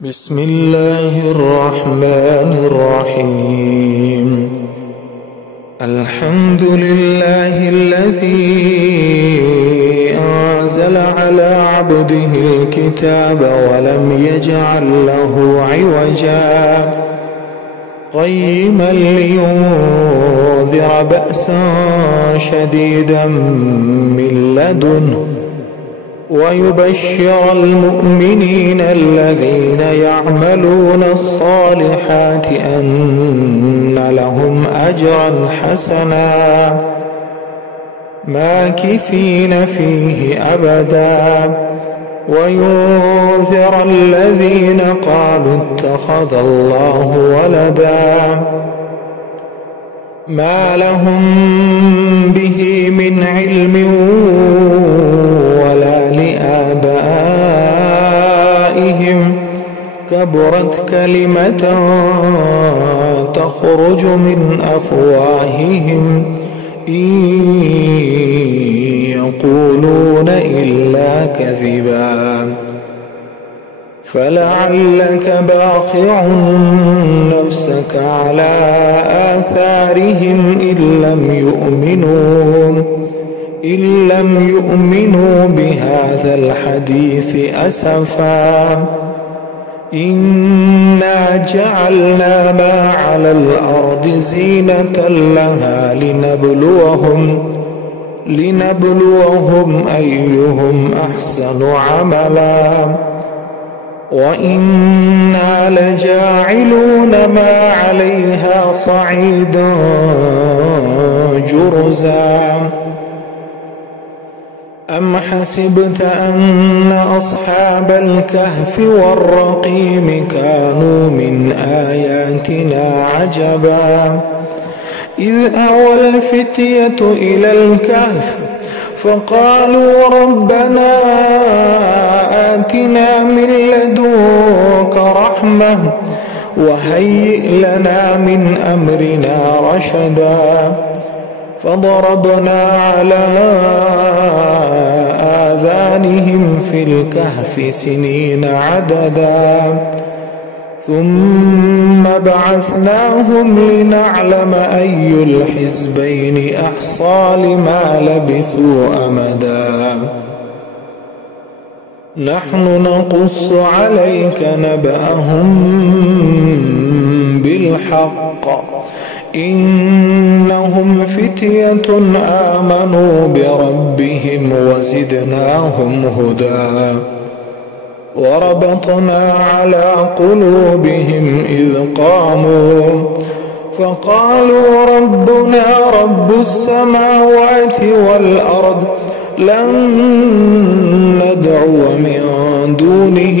بسم الله الرحمن الرحيم. الحمد لله الذي أنزل على عبده الكتاب ولم يجعل له عوجا قيما لينذر بأسا شديدا من لدنه ويبشر المؤمنين الذين يعملون الصالحات أن لهم أجرا حسنا ماكثين فيه أبدا وينذر الذين قالوا اتخذ الله ولدا ما لهم به من علم ولا لآبائهم كبرت كلمة تخرج من أفواههم إن يقولون إلا كذبا فلعلك باخع نفسك على آثارهم إن لم يؤمنوا بهذا الحديث أسفا إنا جعلنا ما على الأرض زينة لها لنبلوهم أيهم أحسن عملا وإنا لجاعلون ما عليها صعيدا جرزا أم حسبت أن أصحاب الكهف والرقيم كانوا من آياتنا عجبا إذ أوى الفتية إلى الكهف فقالوا ربنا آتنا من لدنك رحمة وهيئ لنا من أمرنا رشدا فضربنا على آذانهم في الكهف سنين عددا ثم بعثناهم لنعلم أي الحزبين أحصى لما لبثوا أمدا نحن نقص عليك نبأهم بالحق إنهم فتية آمنوا بربهم وزدناهم هدى وربطنا على قلوبهم إذ قاموا فقالوا ربنا رب السماوات والأرض لن ندعو من دونه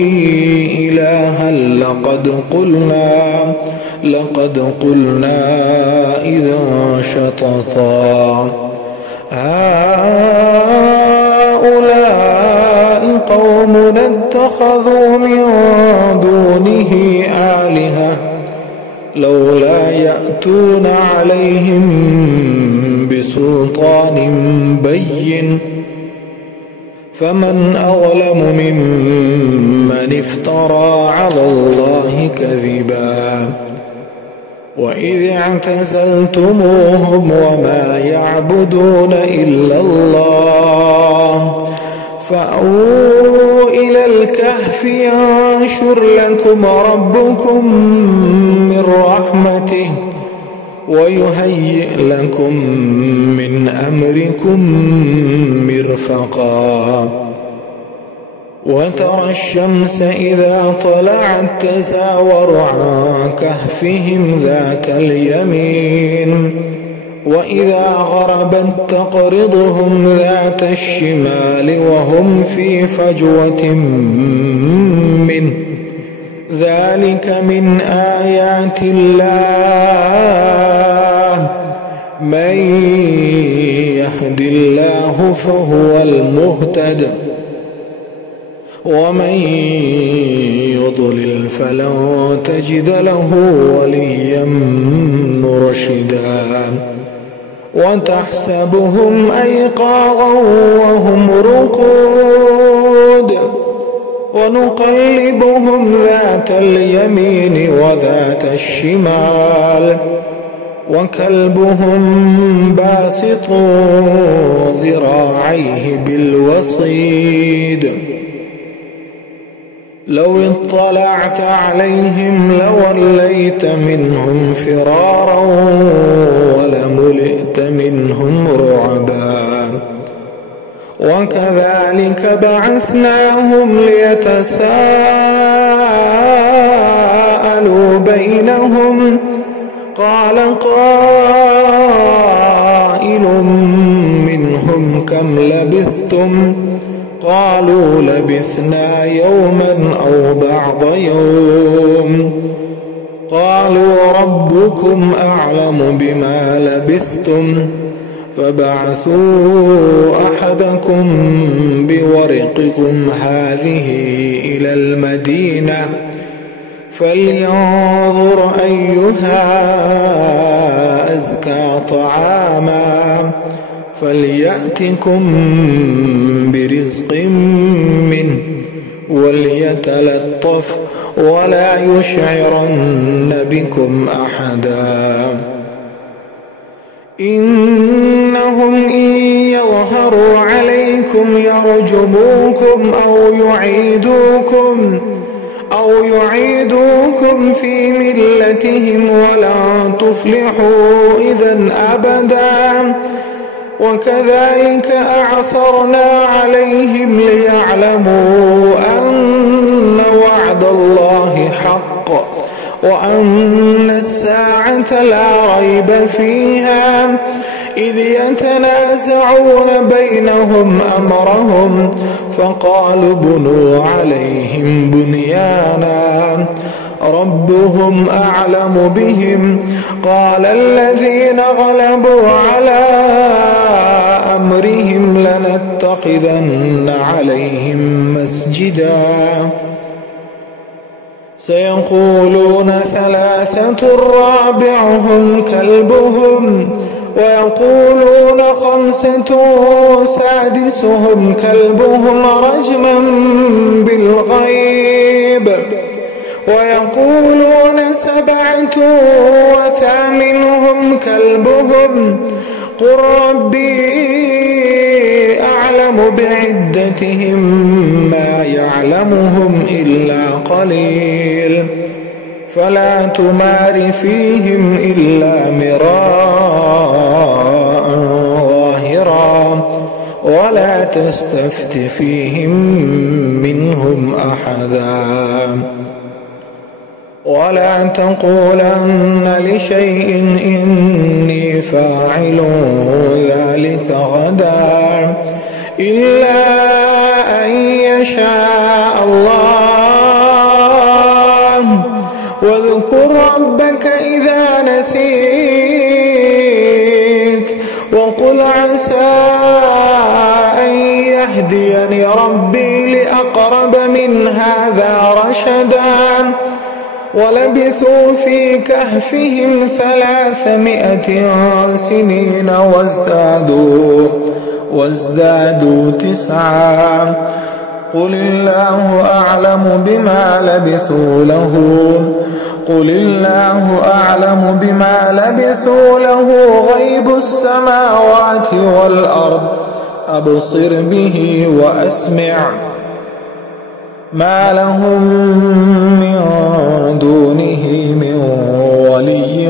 إلها لقد قلنا إذا شططا هؤلاء قومنا اتخذوا من دونه آلهة لولا يأتون عليهم بسلطان بين فمن أظلم ممن افترى على الله كذبا وإذ اعتزلتموهم وما يعبدون إلا الله فأووا إلى الكهف ينشر لكم ربكم من رحمته ويهيئ لكم من أمركم مرفقا وترى الشمس إذا طلعت تزاور عن كهفهم ذات اليمين وإذا غربت تقرضهم ذات الشمال وهم في فجوة منه ذلك من آيات الله من يهد الله فهو المهتد ومن يضلل فلن تجد له وليا مرشدا وتحسبهم أيقاظا وهم رقود ونقلبهم ذات اليمين وذات الشمال وكلبهم باسط ذراعيه بالوصيد لو اطلعت عليهم لوليت منهم فرارا ولملئت منهم رعبا وكذلك بعثناهم ليتساءلوا بينهم قال قائل منهم كم لبثتم قالوا لبثنا يوما أو بعض يوم قالوا ربكم أعلم بما لبثتم فبعثوا أحدكم بورقكم هذه إلى المدينة فلينظر أيها أزكى طعاما فليأتكم برزق منه وليتلطف ولا يشعرن بكم أحدا إنهم إن يظهروا عليكم يرجموكم أو يعيدوكم في ملتهم ولن تفلحوا إذا أبدا وكذلك أعثرنا عليهم ليعلموا أن وعد الله حق وأن الساعة لا ريب فيها إذ يتنازعون بينهم أمرهم فقالوا بنوا عليهم بنيانا ربهم أعلم بهم قال الذين غلبوا على أمرهم لنتخذن عليهم مسجدا سيقولون ثلاثة رابعهم كلبهم ويقولون خمسة سادسهم كلبهم رجما بالغيب ويقولون سبعة وثامنهم كلبهم قل ربي أعلم بعدتهم ما يعلمهم إلا قليل فلا تمار فيهم إلا مراء ظاهرا ولا تستفت فيهم منهم أحدا ولا تقولن لشيء إني فاعل ذلك غدا إلا أن يشاء الله واذكر ربك إذا نسيت وقل عسى أن يهديني ربي لأقرب من هذا رشدا ولبثوا في كهفهم 300 سنين وازدادوا 9 قل الله أعلم بما لبثوا له غيب السماوات والأرض أبصر به وأسمع ما لهم من دونه من ولي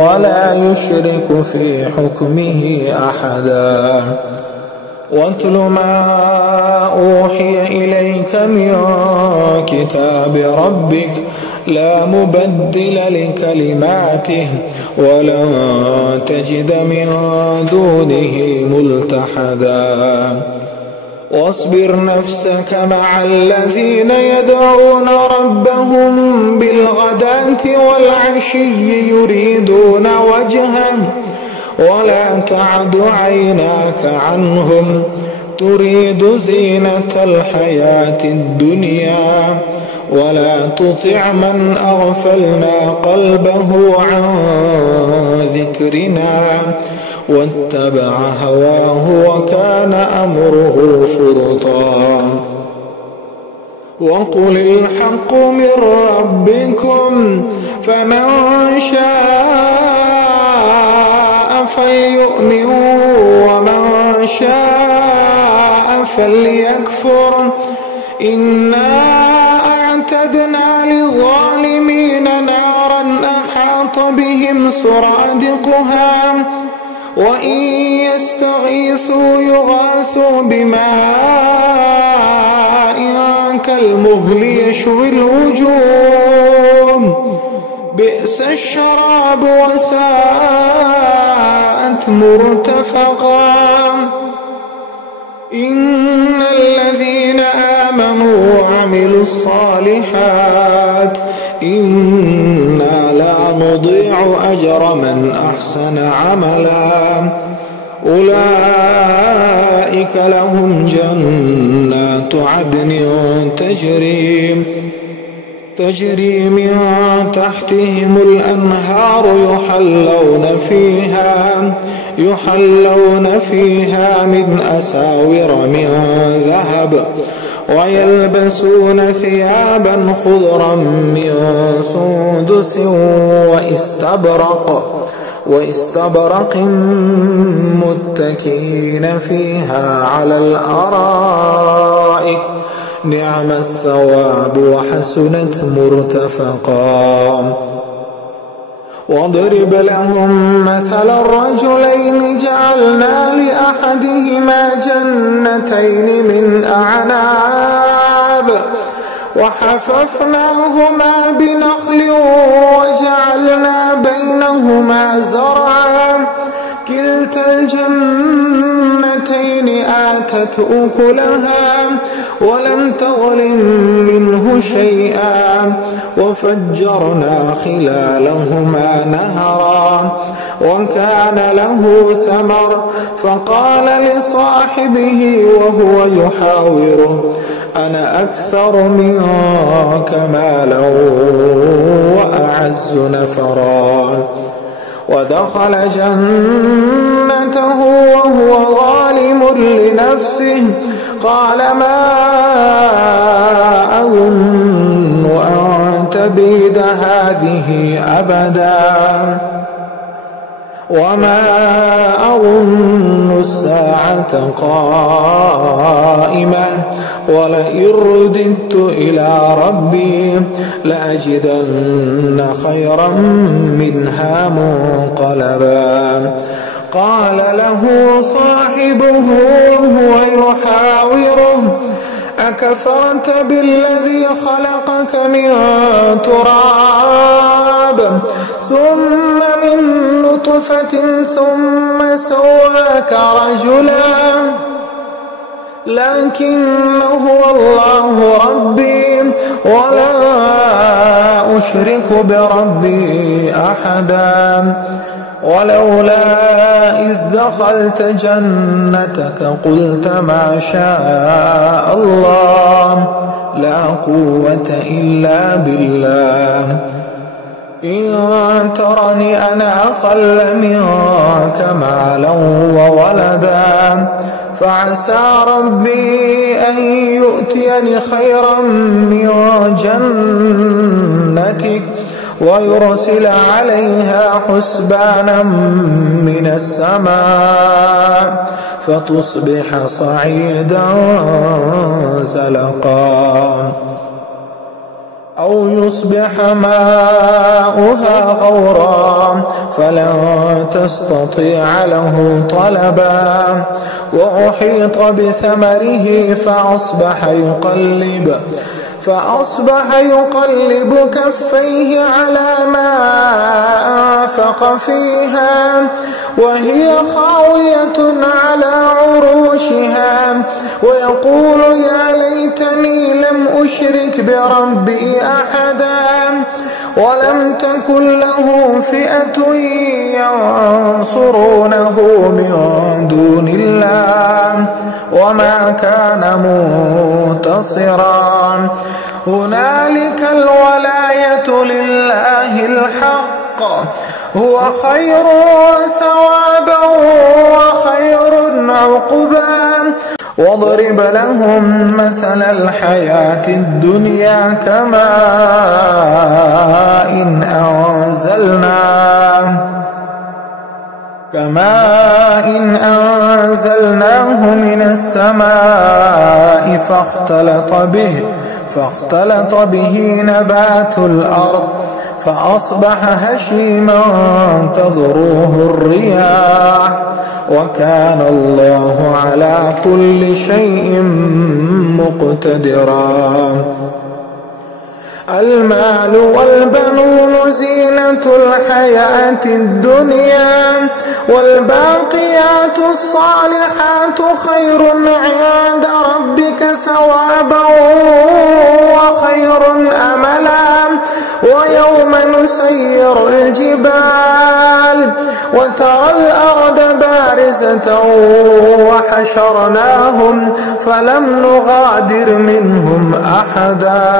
ولا يشرك في حكمه أحدا واتل ما أوحي إليك من كتاب ربك لا مبدل لكلماته ولن تجد من دونه ملتحدا واصبر نفسك مع الذين يدعون ربهم بالغداة والعشي يريدون وجهه ولا تعد عيناك عنهم تريد زينة الحياة الدنيا ولا تطع من أغفلنا قلبه عن ذكرنا واتبع هواه وكان أمره فرطا وقل الحق من ربكم فمن شاء فليؤمن ومن شاء فليكفر إنا أعتدنا للظالمين نارا أحاط بهم سرادقها وإن يستغيثوا يغاثوا بماء كالمهل يشوي الوجوه بئس الشراب وساءت مرتفقا إن الذين آمنوا وعملوا الصالحات إنا لا نضيع أجر من أحسن عملا أولئك لهم جنات عدن تجري من تحتهم الأنهار يحلون فيها من أساور من ذهب ويلبسون ثيابا خضرا من سندس واستبرق متكئين فيها على الأرائك نعم الثواب وحسنت مرتفقا واضرب لهم مثل الرجلين جعلنا لأحدهما جنتين من أعناب وحففناهما بنخل وجعلنا بينهما زرعا كلتا الجنتين آتت أكلها ولم تظلم منه شيئا وفجرنا خلالهما نهرا وكان له ثمر فقال لصاحبه وهو يحاوره أنا أكثر منك مالا وأعز نفرا ودخل جنته وهو ظالم لنفسه قال ما أظن أن تبيد هذه أبدا وما أظن الساعة قائمة ولئن رددت إلى ربي لأجدن خيرا منها منقلبا قال له صاحبه وهو يحاوره أكفرت بالذي خلقك من تراب ثم من نطفة ثم سواك رجلا لكن هو الله ربي ولا أشرك بربي أحدا ولولا إذ دخلت جنتك قلت ما شاء الله لا قوة إلا بالله إن ترني أنا أقل منك مالا وولدا فعسى ربي أن يؤتيني خيرا من جنتك ويرسل عليها حسبانا من السماء فتصبح صعيدا زلقا أو يصبح ماؤها غورا فلن تستطيع له طلبا وأحيط بثمره فأصبح يقلب كفيه على ما أنفق فيها وهي خاوية على عروشها ويقول يا ليتني لم أشرك بربي أحدا ولم تكن له فئة ينصرونه من دون الله وما كان منتصرا هنالك الولاية لله الحق هو خير ثوابا وخير عقبا واضرب لهم مثل الحياة الدنيا كماء إن أنزلناه من السماء فاختلط به نبات الأرض فأصبح هشيما تذروه الرياح وكان الله على كل شيء مقتدرا. المال والبنون زينة الحياة الدنيا والباقيات الصالحات خير عند ربك ثوابا وخير أملا. ويوم نسير الجبال وترى الأرض بارزة وحشرناهم فلم نغادر منهم أحدا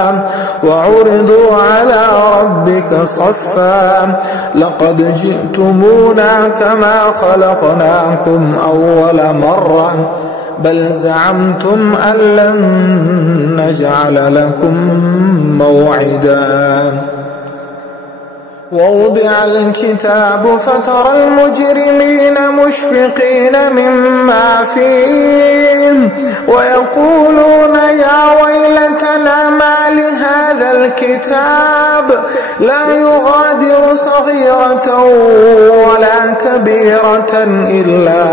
وعرضوا على ربك صفا لقد جئتمونا كما خلقناكم أول مرة بل زعمتم أن لن نجعل لكم موعدا. ووضع الكتاب فترى المجرمين مشفقين مما فيه ويقولون يا ويلتنا ما لهذا الكتاب لا يغادر صغيرة ولا كبيرة إلا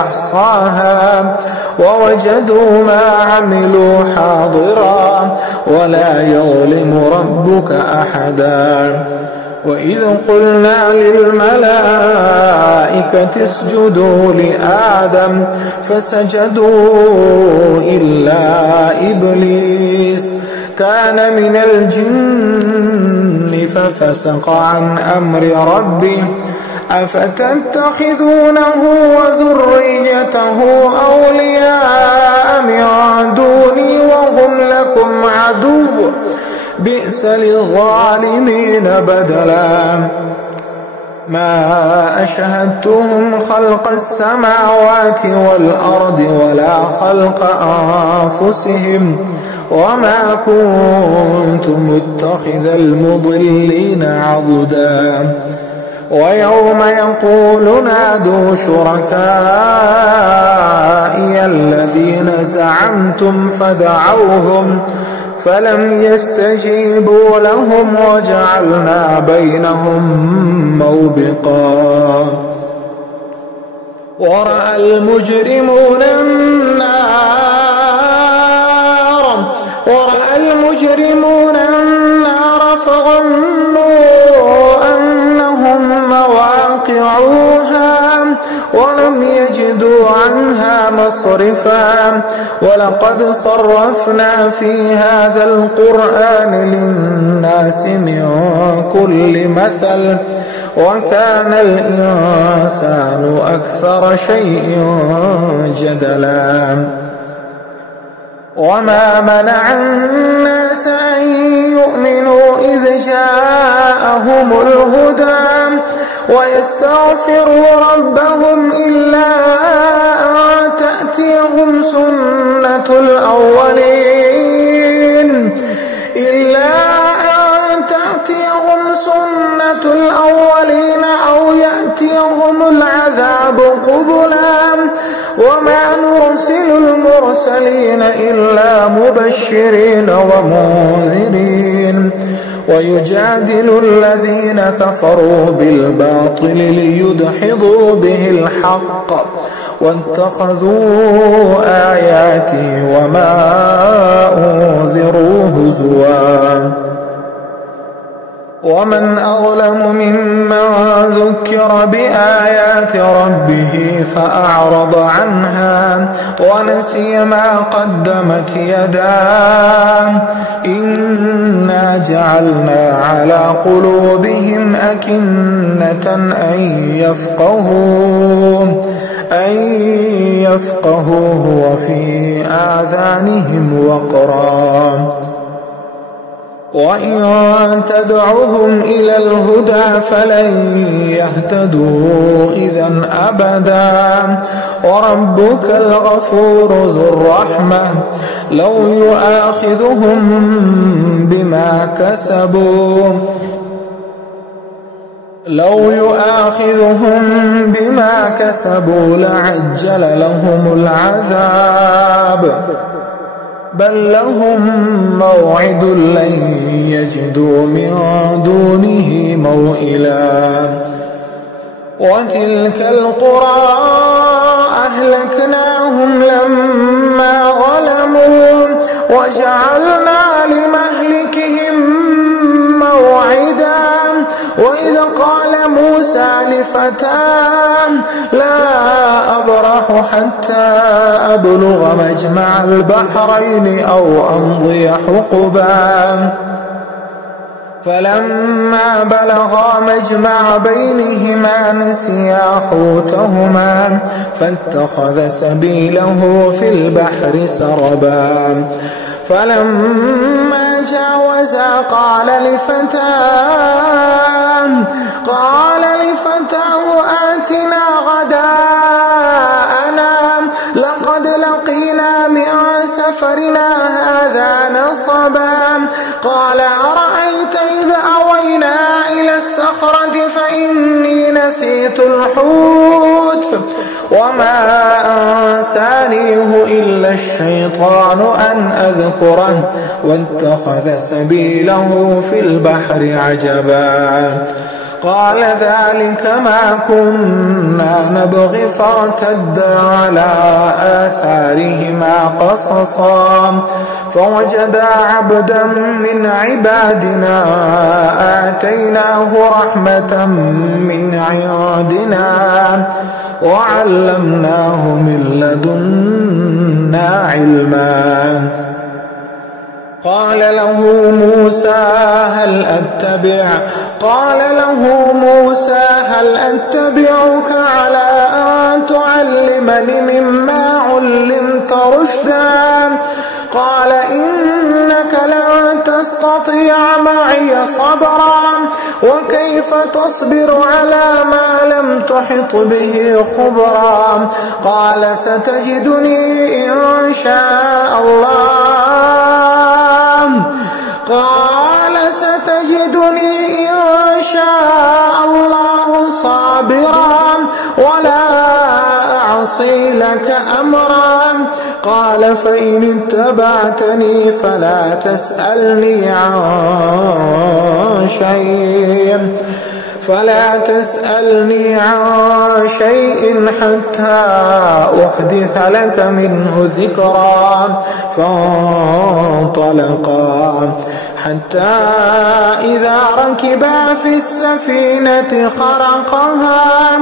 أحصاها ووجدوا ما عملوا حاضرا ولا يظلم ربك أحدا. وإذ قلنا للملائكة اسجدوا لآدم فسجدوا إلا إبليس كان من الجن ففسق عن أمر ربه أفتتخذونه وذريته أولياء من دوني وهم لكم عدو بئس للظالمين بدلا. ما أشهدتهم خلق السماوات والأرض ولا خلق أنفسهم وما كنت متخذ المضلين عضدا. ويوم يقول نادوا شركائي الذين زعمتم فدعوهم فلم يستجيبوا لهم وجعلنا بينهم موبقا. ورأى المجرمون النار فظنوا أنهم مواقعوها ولم يجدوا عنها مصرفا. ولقد صرفنا في هذا القرآن للناس من كل مثل وكان الإنسان أكثر شيء جدلا. وما منع الناس أن يؤمنوا إذ جاءهم الهدى ويستغفروا ربهم إلا أن تأتيهم سنة الأولين أو يأتيهم العذاب قبلا. وما نرسل المرسلين إلا مبشرين ومنذرين ويجادل الذين كفروا بالباطل ليدحضوا به الحق واتخذوا آياتي وما أنذروا هزوا. ومن أظلم ممن ذكر بآيات ربه فأعرض عنها ونسي ما قدمت يداه إنا جعلنا على قلوبهم أكنة أن يفقهوه وفي آذانهم وقرا وإن تدعهم إلى الهدى فلن يهتدوا إذا أبدا وربك الغفور ذو الرحمة لو يؤاخذهم بما كسبوا لعجل لهم العذاب بل لهم موعد لن يجدوا من دونه موئلا وتلك القرى أهلكناهم لما ظلموا وجعلنا لمهلكهم موعدا وإذ قال موسى لفتاه لا أبرح حتى أبلغ مجمع البحرين أو أمضي حقبا فلما بلغا مجمع بينهما نسيا حوتهما فاتخذ سبيله في البحر سربا فلما جاوزا قال لفتاه آتنا غداءنا لقد لقينا من سفرنا هذا نصبا قال أرأيت إذا أوينا إلى الصخرة فإني نسيت الحوت وما أنسانيه إلا الشيطان أن أذكره واتخذ سبيله في البحر عجبا قال ذلك ما كنا نبغي فارتدا على آثارهما قصصا فوجدا عبدا من عبادنا آتيناه رحمة من عندنا وعلمناه من لدنا علما قال له موسى هل أتبعك على أن تعلمني مما علمت رشدا قال إنك لن تستطيع معي صبرا وكيف تصبر على ما لم تحط به خبرا قال ستجدني إن شاء الله صابرا ولا أعصي لك أمرا قال فإن اتبعتني فلا تسألني عن شيء حتى أحدث لك منه ذكرا فانطلقا حتى إذا ركبا في السفينة خرقها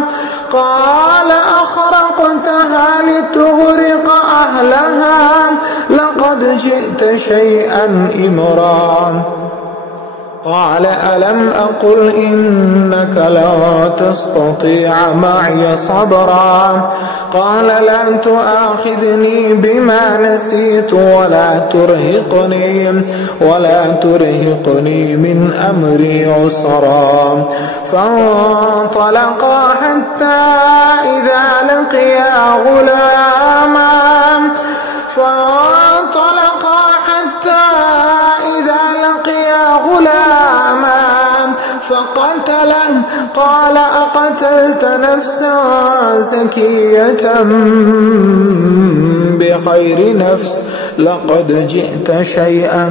قال أخرقتها لتغرق أهلها لقد جئت شيئا إمرا قال ألم أقل إنك لا تستطيع معي صبرا قال لا تؤاخذني بما نسيت ولا ترهقني من أمري عسرا فانطلقا حتى إذا لقيا غلاما فقتله قال أقتلت نفسا زكية بغير نفس لقد جئت شيئا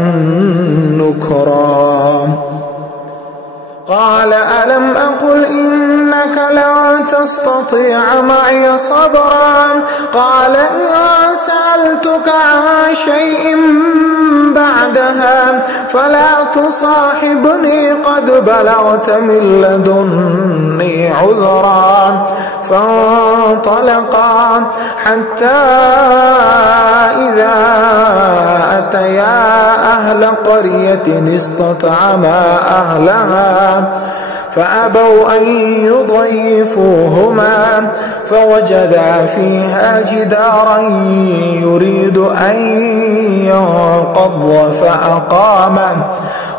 نكرا قال ألم أقل إنك لن تستطيع معي صبرا قال إن سألتك عن شيء بعدها فلا تصاحبني قد بلغت من لدني عذرا فانطلقا حتى إذا أتيا أهل قرية استطعما أهلها فأبوا أن يضيفوهما فوجدا فيها جدارا يريد أن ينقض فأقامه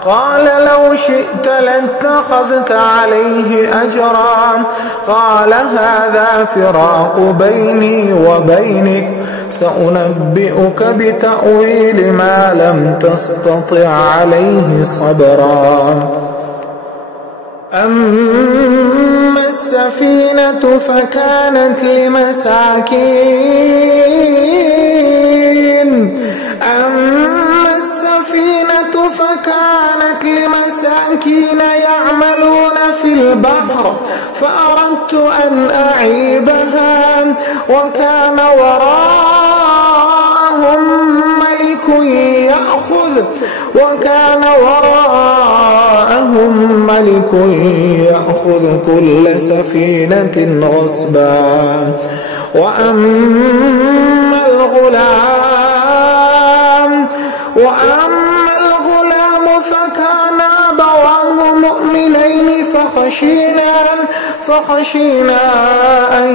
قال لو شئت لاتخذت عليه أجرا قال هذا فراق بيني وبينك سأنبئك بتأويل ما لم تستطع عليه صبرا أما السفينة فكانت لمساكين يعملون في البحر فأردت أن أعيبها وكان وراءهم ملك يأخذ كل سفينة غصبا وأما الغلام فكان أبواه مؤمنين فخشينا أن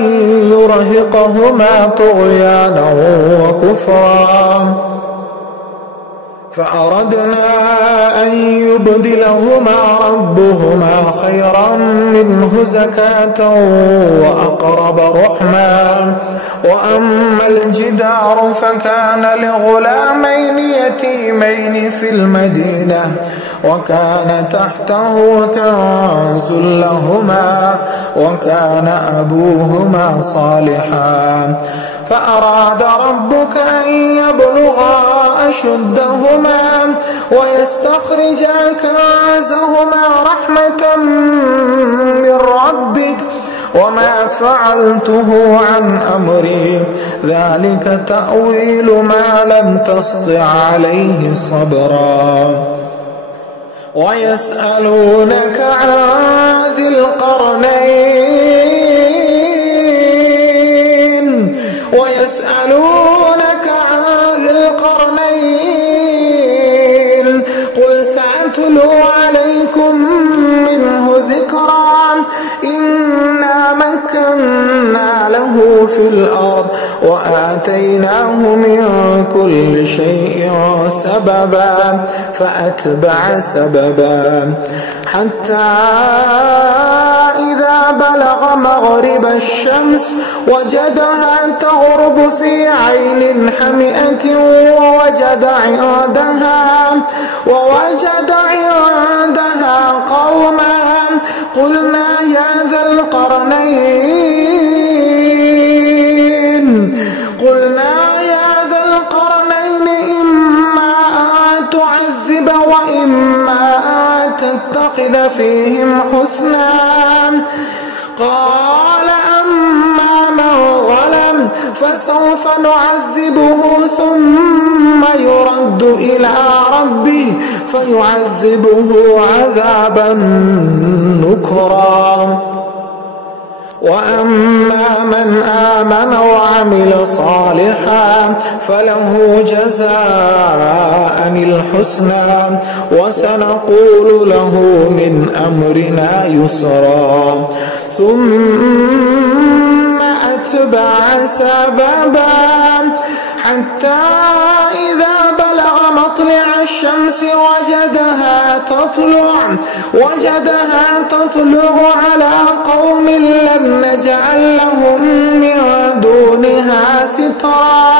يرهقهما طغيانا وكفرا فأردنا أن يبدلهما ربهما خيرا منه زكاة وأقرب رحما وأما الجدار فكان لغلامين يتيمين في المدينة وكان تحته كنز لهما وكان أبوهما صالحا فأراد ربك أن يبلغا أشدهما ويستخرجا كنزهما رحمة من ربك وما فعلته عن أمري ذلك تأويل ما لم تسطع عليه صبرا ويسألونك عن ذي القرنين قل سأتلو عليكم منه ذكرا إنا مكنا له في الأرض وآتيناه من كل شيء سببا فأتبع سببا حتى إذا بلغ مغرب الشمس وجدها تغرب في عين حمئة ووجد عندها قوما قلنا يا ذا القرنين إما أن تعذب وإما أن تتخذ فيهم حسنا قال أما من ظلم فسوف نعذبه ثم يرد إلى ربه فيعذبه عذابا نكرا وأما من آمن وعمل صالحا فله جزاء الحسنى وسنقول له من أمرنا يسرا ثم أتبع سببا حتى إذا بلغ مطلع الشمس وجدها تطلع على قوم لم نجعل لهم من دونها سترا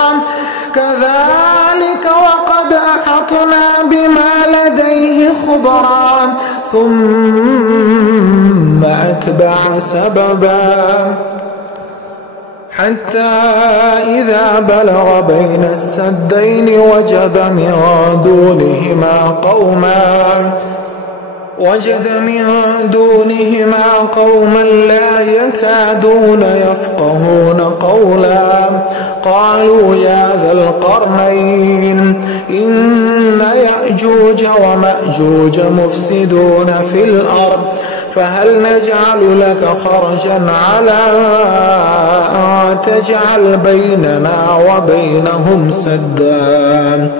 كذلك وقد أحطنا بما لديه خبرا ثم أتبع سببا حتى إذا بلغ بين السدين وجد من دونهما قوما لا يكادون يفقهون قولا قالوا يا ذا القرنين إن يأجوج ومأجوج مفسدون في الأرض فهل نجعل لك خرجا على أن تجعل بيننا وبينهم سدا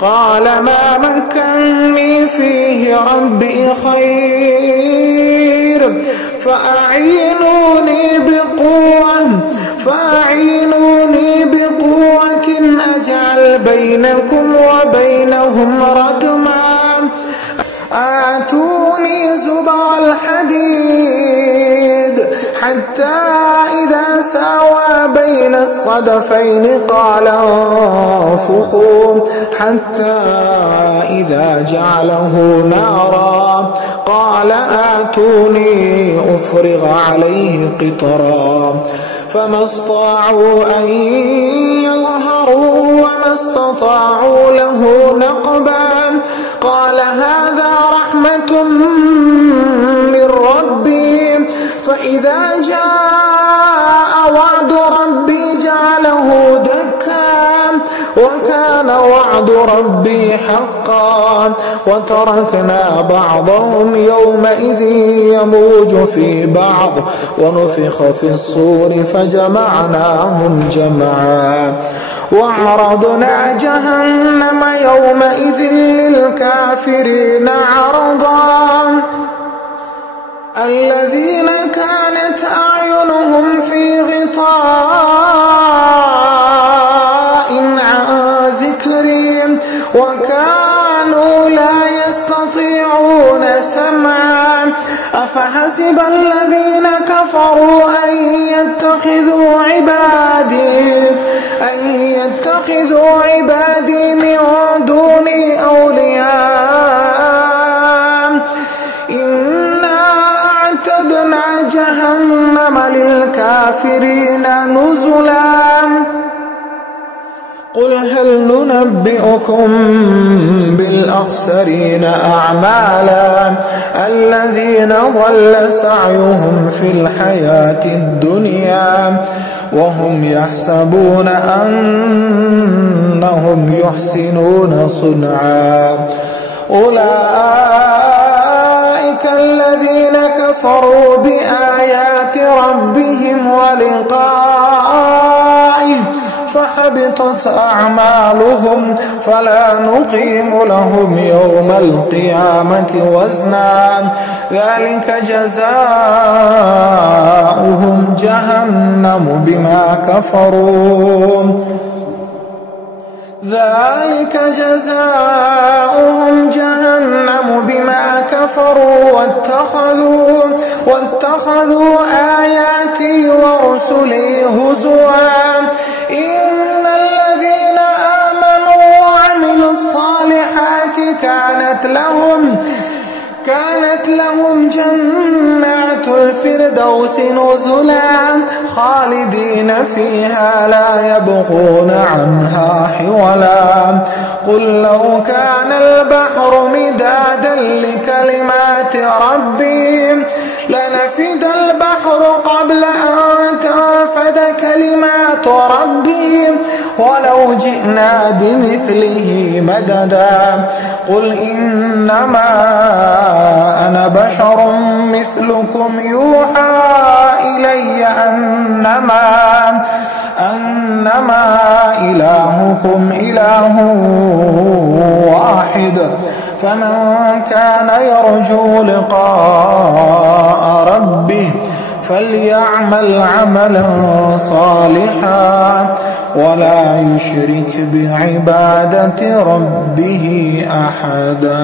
قال ما مكنني فيه ربي خير فأعينوني بقوة أجعل بينكم وبينهم ردما آتوني زبر الحديد حتى إذا ساوى بين الصدفين قال انفخوا حتى إذا جعله نارا قال آتوني أفرغ عليه قطرا فما استطاعوا أن يظهروا وما استطاعوا له نقبا قال هذا رحمة من ربي فإذا جاء وعد ربي جعله دكا وكان وعد ربي حقا وتركنا بعضهم يومئذ يموج في بعض ونفخ في الصور فجمعناهم جمعا وعرضنا جهنم يومئذ للكافرين عرضا الذين كانت أعينهم في غطاء عن ذكري وكانوا لا يستطيعون سمعا أفحسب الذين كفروا أن يتخذوا عبادي من دوني أولياء إنا أعتدنا جهنم للكافرين نزلا قل هل ننبئكم بالأخسرين أعمالا الذين ضل سعيهم في الحياة الدنيا وهم يحسبون أنهم يحسنون صنعا أولئك الذين كفروا بآيات ربهم ولقائه فحبطت أعمالهم فلا نقيم لهم يوم القيامة وزنا ذلك جزاؤهم جهنم بما كفروا واتخذوا آياتي ورسلي هزوا إن الذين آمنوا وعملوا الصالحات كانت لهم جنات الفردوس نزلا خالدين فيها لا يبغون عنها حولا قل لو كان البحر مدادا لكلمات ربي لنفد البحر قبل أن تنفد كلمات ربي ولو جئنا بمثله مددا قل إنما أنا بشر مثلكم يوحى إلي أنما إلهكم إله واحد فمن كان يرجو لقاء ربه فليعمل عملا صالحا ولا يشرك بعبادة ربه أحدا.